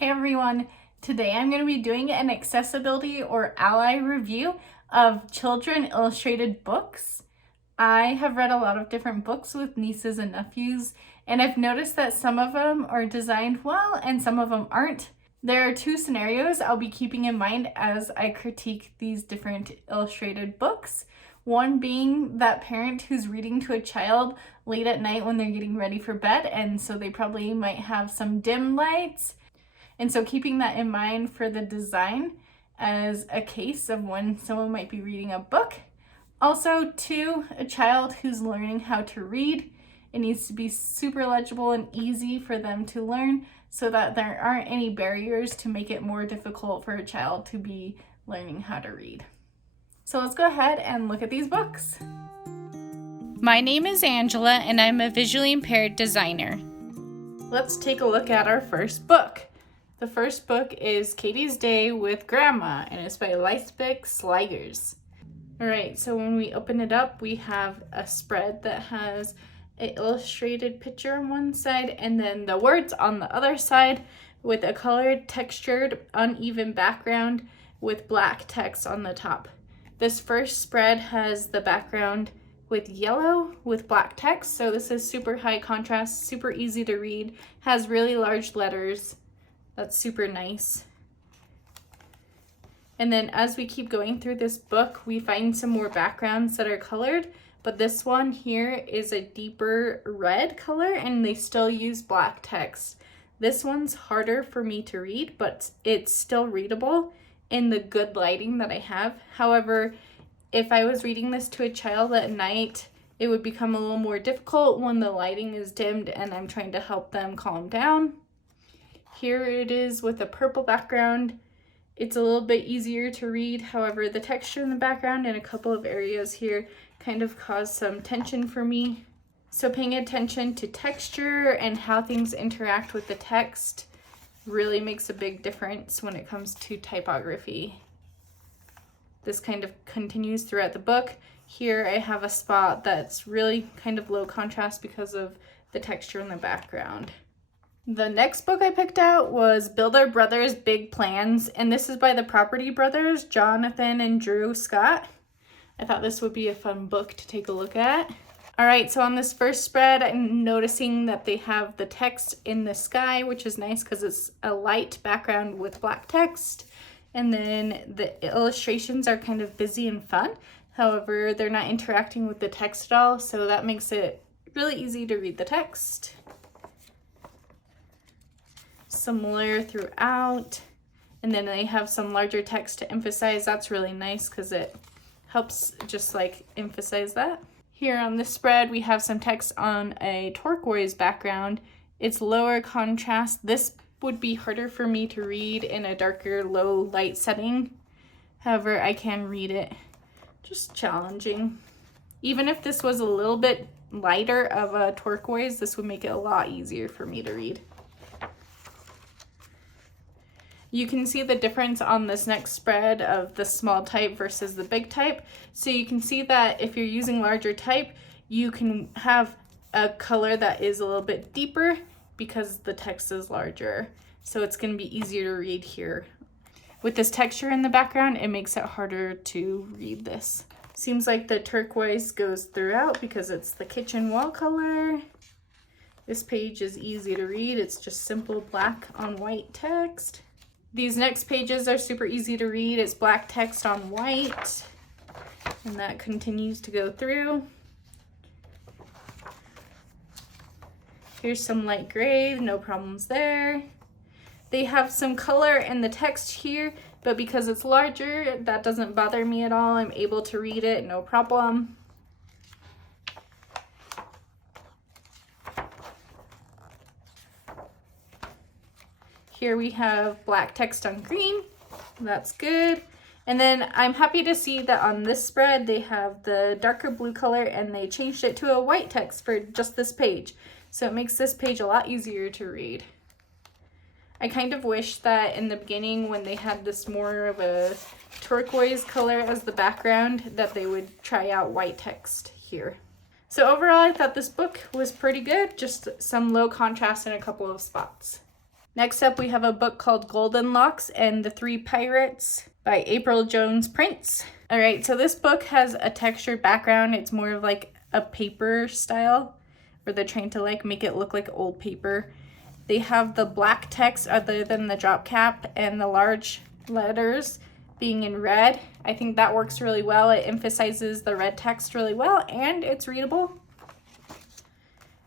Hey everyone, today I'm going to be doing an accessibility or ally review of children illustrated books. I have read a lot of different books with nieces and nephews, and I've noticed that some of them are designed well and some of them aren't. There are two scenarios I'll be keeping in mind as I critique these different illustrated books. One being that parent who's reading to a child late at night when they're getting ready for bed, and so they probably might have some dim lights. And so keeping that in mind for the design as a case of when someone might be reading a book. Also, two, a child who's learning how to read. It needs to be super legible and easy for them to learn so that there aren't any barriers to make it more difficult for a child to be learning how to read. So let's go ahead and look at these books. My name is Angela and I'm a visually impaired designer. Let's take a look at our first book. The first book is Katie's Day with Grandma, and it's by Lisbeth Sligers. Alright, so when we open it up, we have a spread that has an illustrated picture on one side and then the words on the other side with a colored, textured, uneven background with black text on the top. This first spread has the background with yellow with black text, so this is super high contrast, super easy to read, has really large letters. That's super nice. And then as we keep going through this book, we find some more backgrounds that are colored, but this one here is a deeper red color and they still use black text. This one's harder for me to read, but it's still readable in the good lighting that I have. However, if I was reading this to a child at night, it would become a little more difficult when the lighting is dimmed and I'm trying to help them calm down. Here it is with a purple background. It's a little bit easier to read. However, the texture in the background and a couple of areas here kind of cause some tension for me. So paying attention to texture and how things interact with the text really makes a big difference when it comes to typography. This kind of continues throughout the book. Here I have a spot that's really kind of low contrast because of the texture in the background. The next book I picked out was Builder Brothers Big Plans, and this is by the Property Brothers, Jonathan and Drew Scott. I thought this would be a fun book to take a look at. Alright, so on this first spread, I'm noticing that they have the text in the sky, which is nice because it's a light background with black text. And then the illustrations are kind of busy and fun. However, they're not interacting with the text at all, so that makes it really easy to read the text. Similar throughout, and then they have some larger text to emphasize. That's really nice because it helps just like emphasize that. Here on this spread we have some text on a turquoise background. It's lower contrast. This would be harder for me to read in a darker low light setting. However, I can read it. Just challenging. Even if this was a little bit lighter of a turquoise, this would make it a lot easier for me to read. You can see the difference on this next spread of the small type versus the big type. So you can see that if you're using larger type, you can have a color that is a little bit deeper because the text is larger. So it's going to be easier to read here. With this texture in the background, it makes it harder to read this. Seems like the turquoise goes throughout because it's the kitchen wall color. This page is easy to read. It's just simple black on white text. These next pages are super easy to read. It's black text on white, and that continues to go through. Here's some light gray, no problems there. They have some color in the text here, but because it's larger, that doesn't bother me at all. I'm able to read it, no problem. Here we have black text on green. That's good. And then I'm happy to see that on this spread they have the darker blue color and they changed it to a white text for just this page. So it makes this page a lot easier to read. I kind of wish that in the beginning when they had this more of a turquoise color as the background that they would try out white text here. So overall I thought this book was pretty good, just some low contrast in a couple of spots. Next up, we have a book called Golden Locks and the Three Pirates by April Jones Prince. All right, so this book has a textured background. It's more of like a paper style where they're trying to like make it look like old paper. They have the black text other than the drop cap and the large letters being in red. I think that works really well. It emphasizes the red text really well and it's readable.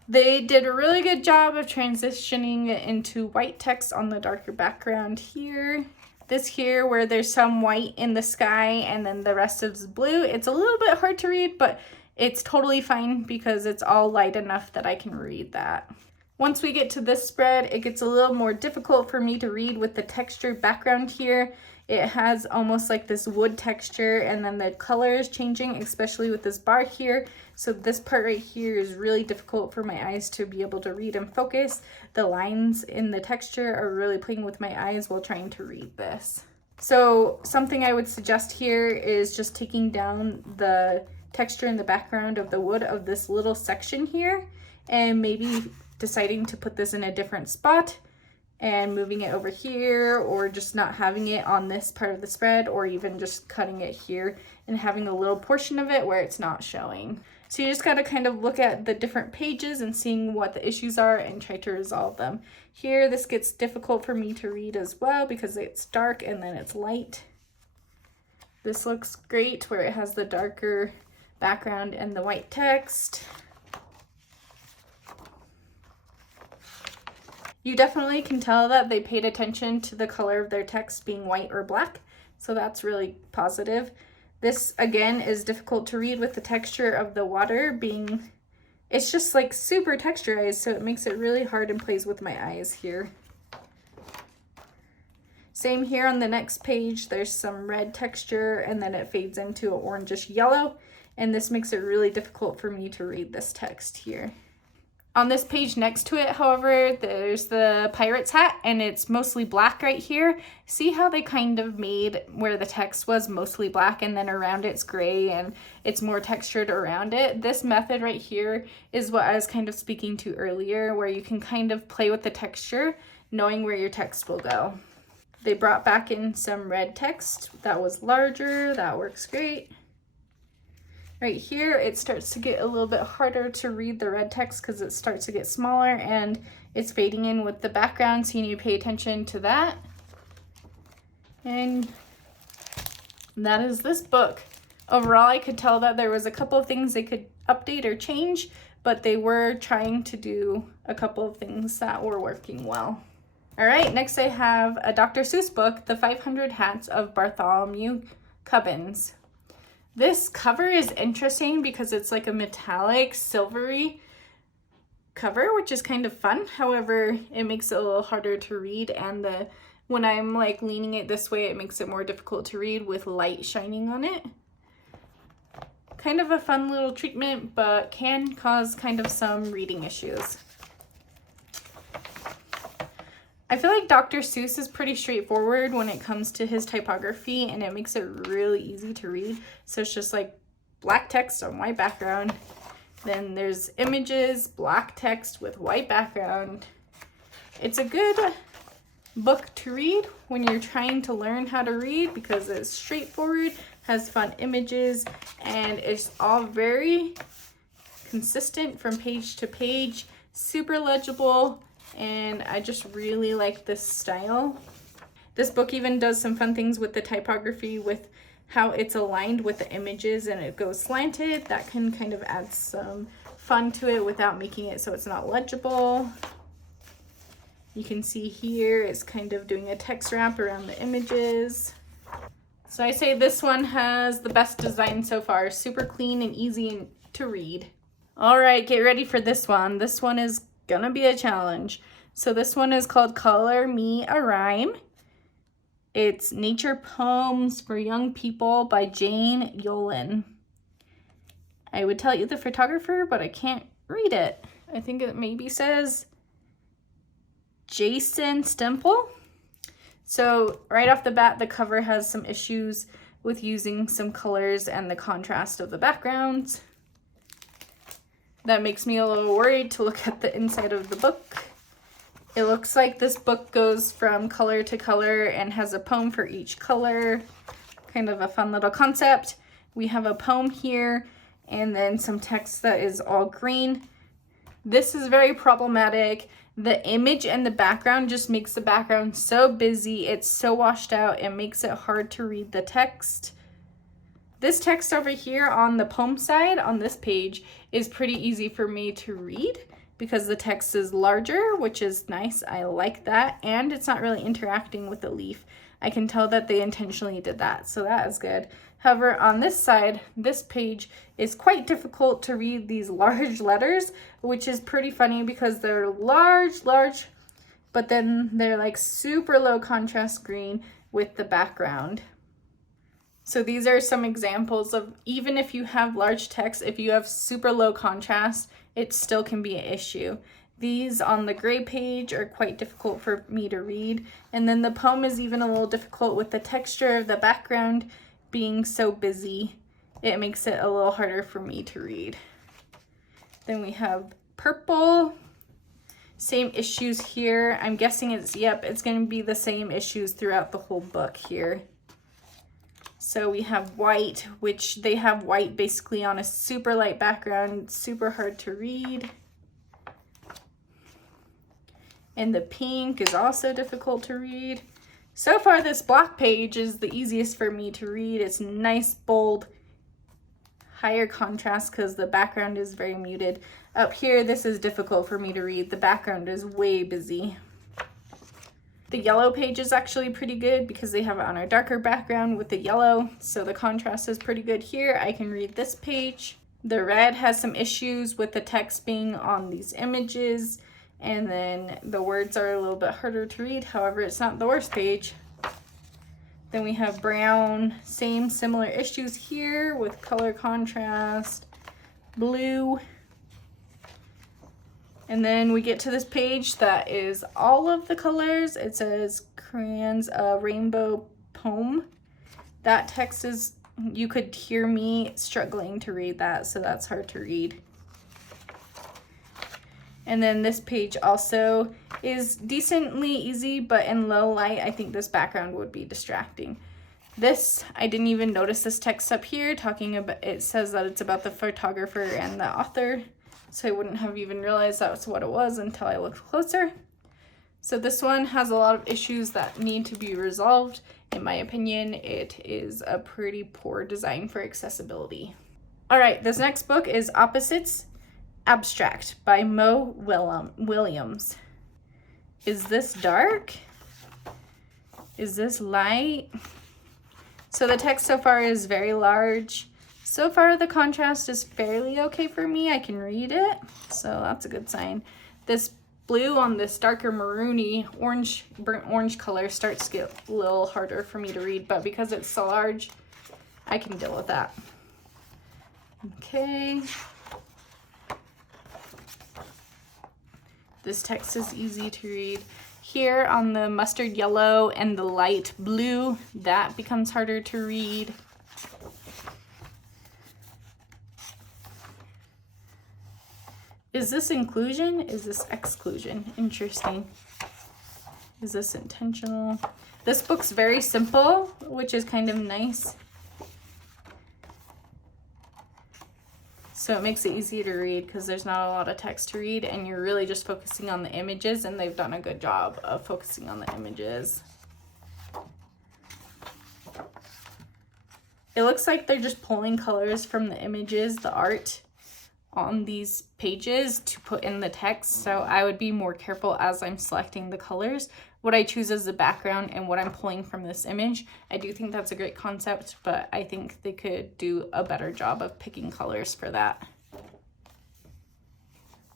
They did a really good job of transitioning it into white text on the darker background here. This here where there's some white in the sky and then the rest is blue. It's a little bit hard to read, but it's totally fine because it's all light enough that I can read that. Once we get to this spread, it gets a little more difficult for me to read with the textured background here. It has almost like this wood texture and then the color is changing, especially with this bar here. So this part right here is really difficult for my eyes to be able to read and focus. The lines in the texture are really playing with my eyes while trying to read this. So something I would suggest here is just taking down the texture in the background of the wood of this little section here and maybe deciding to put this in a different spot and moving it over here, or just not having it on this part of the spread, or even just cutting it here and having a little portion of it where it's not showing. So you just got to kind of look at the different pages and seeing what the issues are and try to resolve them. Here, this gets difficult for me to read as well because it's dark and then it's light. This looks great where it has the darker background and the white text. You definitely can tell that they paid attention to the color of their text being white or black, so that's really positive. This, again, is difficult to read with the texture of the water being, it's just like super texturized, so it makes it really hard and plays with my eyes here. Same here on the next page, there's some red texture and then it fades into an orangish yellow, and this makes it really difficult for me to read this text here. On this page next to it, however, there's the pirate's hat and it's mostly black right here. See how they kind of made where the text was mostly black and then around it's gray and it's more textured around it. This method right here is what I was kind of speaking to earlier, where you can kind of play with the texture, knowing where your text will go. They brought back in some red text that was larger. That works great. Right here, it starts to get a little bit harder to read the red text because it starts to get smaller and it's fading in with the background, so you need to pay attention to that. And that is this book. Overall, I could tell that there was a couple of things they could update or change, but they were trying to do a couple of things that were working well. All right, next I have a Dr. Seuss book, The 500 Hats of Bartholomew Cubbins. This cover is interesting because it's like a metallic silvery cover, which is kind of fun. However, it makes it a little harder to read, and when I'm like leaning it this way, it makes it more difficult to read with light shining on it. Kind of a fun little treatment, but can cause kind of some reading issues. I feel like Dr. Seuss is pretty straightforward when it comes to his typography, and it makes it really easy to read. So it's just like black text on white background. Then there's images, black text with white background. It's a good book to read when you're trying to learn how to read because it's straightforward, has fun images, and it's all very consistent from page to page, super legible. And I just really like this style. This book even does some fun things with the typography, with how it's aligned with the images and it goes slanted. That can kind of add some fun to it without making it so it's not legible. You can see here it's kind of doing a text wrap around the images. So I say this one has the best design so far. Super clean and easy to read. All right, get ready for this one. This one is gonna be a challenge. So this one is called Color Me a Rhyme. It's Nature Poems for Young People by Jane Yolen. I would tell you the photographer, but I can't read it. I think it maybe says Jason Stemple. So right off the bat, the cover has some issues with using some colors and the contrast of the backgrounds. That makes me a little worried to look at the inside of the book. It looks like this book goes from color to color and has a poem for each color. Kind of a fun little concept. We have a poem here and then some text that is all green. This is very problematic. The image and the background just makes the background so busy. It's so washed out. It makes it hard to read the text. This text over here on the poem side on this page is pretty easy for me to read because the text is larger, which is nice. I like that. And it's not really interacting with the leaf. I can tell that they intentionally did that, so that is good. However, on this side, this page is quite difficult to read these large letters, which is pretty funny because they're large, but then they're like super low contrast green with the background. So these are some examples of, even if you have large text, if you have super low contrast, it still can be an issue. These on the gray page are quite difficult for me to read. And then the poem is even a little difficult with the texture of the background being so busy. It makes it a little harder for me to read. Then we have purple. Same issues here. I'm guessing it's going to be the same issues throughout the whole book here. So we have white, which they have white basically on a super light background, super hard to read. And the pink is also difficult to read. So far, this black page is the easiest for me to read. It's nice, bold, higher contrast because the background is very muted. Up here, this is difficult for me to read. The background is way busy. The yellow page is actually pretty good because they have it on a darker background with the yellow. So the contrast is pretty good here. I can read this page. The red has some issues with the text being on these images. And then the words are a little bit harder to read. However, it's not the worst page. Then we have brown, similar issues here with color contrast, blue. And then we get to this page that is all of the colors. It says crayons, a rainbow poem. That text is, you could hear me struggling to read that, so that's hard to read. And then this page also is decently easy, but in low light, I think this background would be distracting. This, I didn't even notice this text up here talking about, it says that it's about the photographer and the author. So I wouldn't have even realized that was what it was until I looked closer. So this one has a lot of issues that need to be resolved. In my opinion, it is a pretty poor design for accessibility. All right, this next book is Opposites Abstract by Mo Williams. Is this dark? Is this light? So the text so far is very large. So far the contrast is fairly okay for me. I can read it, so that's a good sign. This blue on this darker maroony orange, burnt orange color starts to get a little harder for me to read, but because it's so large, I can deal with that. Okay. This text is easy to read. Here on the mustard yellow and the light blue, that becomes harder to read. Is this inclusion? Is this exclusion? Interesting. Is this intentional? This book's very simple, which is kind of nice. So it makes it easy to read because there's not a lot of text to read and you're really just focusing on the images, and they've done a good job of focusing on the images. It looks like they're just pulling colors from the images, the art on these pages to put in the text. So I would be more careful as I'm selecting the colors, what I choose as the background and what I'm pulling from this image. I do think that's a great concept, but I think they could do a better job of picking colors for that.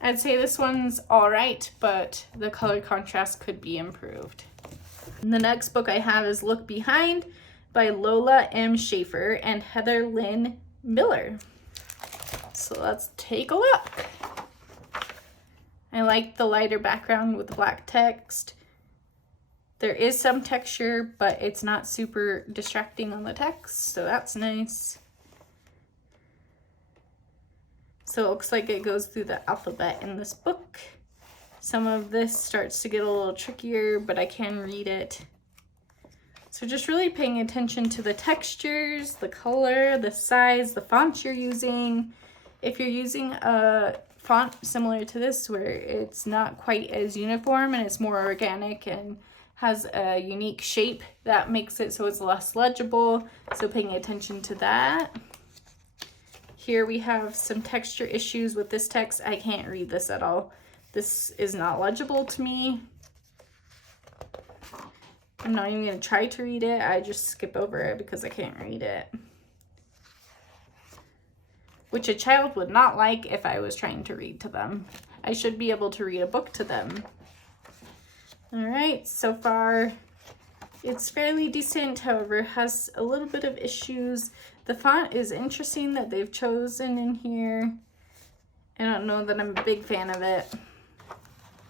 I'd say this one's all right, but the color contrast could be improved. And the next book I have is Look Behind by Lola M. Schaefer and Heather Lynn Miller. So let's take a look. I like the lighter background with the black text. There is some texture, but it's not super distracting on the text, so that's nice. So it looks like it goes through the alphabet in this book. Some of this starts to get a little trickier, but I can read it. So just really paying attention to the textures, the color, the size, the font you're using. If you're using a font similar to this where it's not quite as uniform and it's more organic and has a unique shape, that makes it so it's less legible. So paying attention to that. Here we have some texture issues with this text. I can't read this at all. This is not legible to me. I'm not even going to try to read it. I just skip over it because I can't read it. Which a child would not like if I was trying to read to them. I should be able to read a book to them. All right, so far it's fairly decent, however, has a little bit of issues. The font is interesting that they've chosen in here. I don't know that I'm a big fan of it.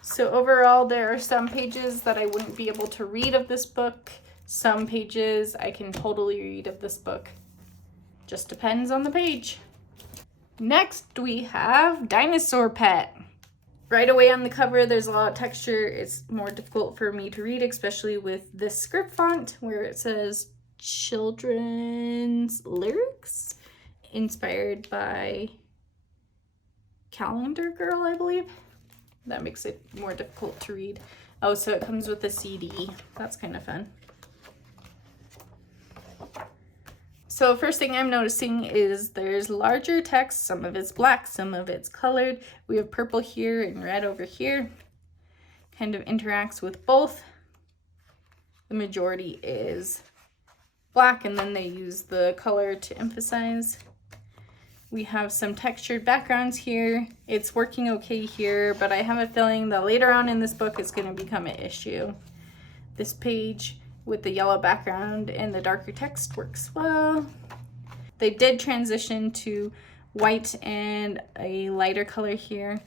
So overall, there are some pages that I wouldn't be able to read of this book. Some pages I can totally read of this book. Just depends on the page. Next, we have Dinosaur Pet. Right away on the cover, there's a lot of texture. It's more difficult for me to read, especially with this script font where it says children's lyrics, inspired by Calendar Girl, I believe. That makes it more difficult to read. Oh, so it comes with a CD. That's kind of fun. So first thing I'm noticing is there's larger text. Some of it's black, some of it's colored. We have purple here and red over here. Kind of interacts with both. The majority is black, and then they use the color to emphasize. We have some textured backgrounds here. It's working okay here, but I have a feeling that later on in this book it's going to become an issue. This page with the yellow background and the darker text works well. They did transition to white and a lighter color here.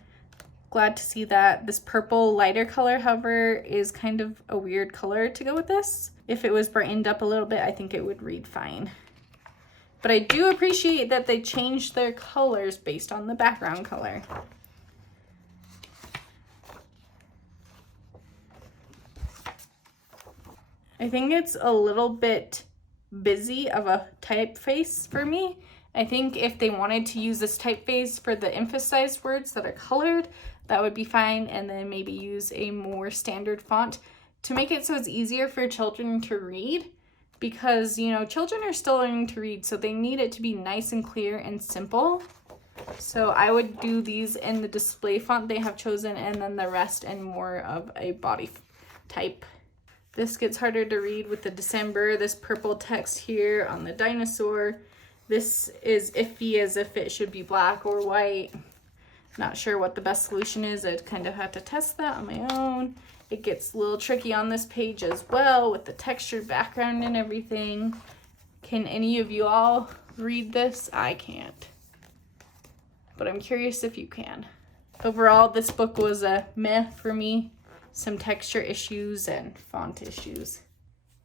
Glad to see that. This purple lighter color, however, is kind of a weird color to go with this. If it was brightened up a little bit, I think it would read fine. But I do appreciate that they changed their colors based on the background color. I think it's a little bit busy of a typeface for me. I think if they wanted to use this typeface for the emphasized words that are colored, that would be fine, and then maybe use a more standard font to make it so it's easier for children to read. Because, you know, children are still learning to read, so they need it to be nice and clear and simple. So I would do these in the display font they have chosen, and then the rest in more of a body type. This gets harder to read with the December, this purple text here on the dinosaur. This is iffy as if it should be black or white. Not sure what the best solution is. I'd kind of have to test that on my own. It gets a little tricky on this page as well with the textured background and everything. Can any of you all read this? I can't. But I'm curious if you can. Overall, this book was a meh for me. Some texture issues and font issues.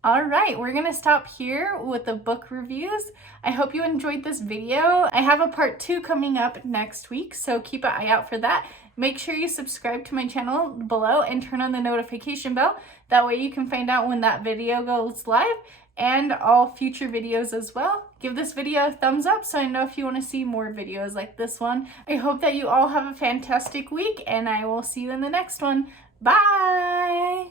All right, we're gonna stop here with the book reviews. I hope you enjoyed this video. I have a part 2 coming up next week, so keep an eye out for that. Make sure you subscribe to my channel below and turn on the notification bell. That way you can find out when that video goes live and all future videos as well. Give this video a thumbs up so I know if you want to see more videos like this one. I hope that you all have a fantastic week, and I will see you in the next one. Bye!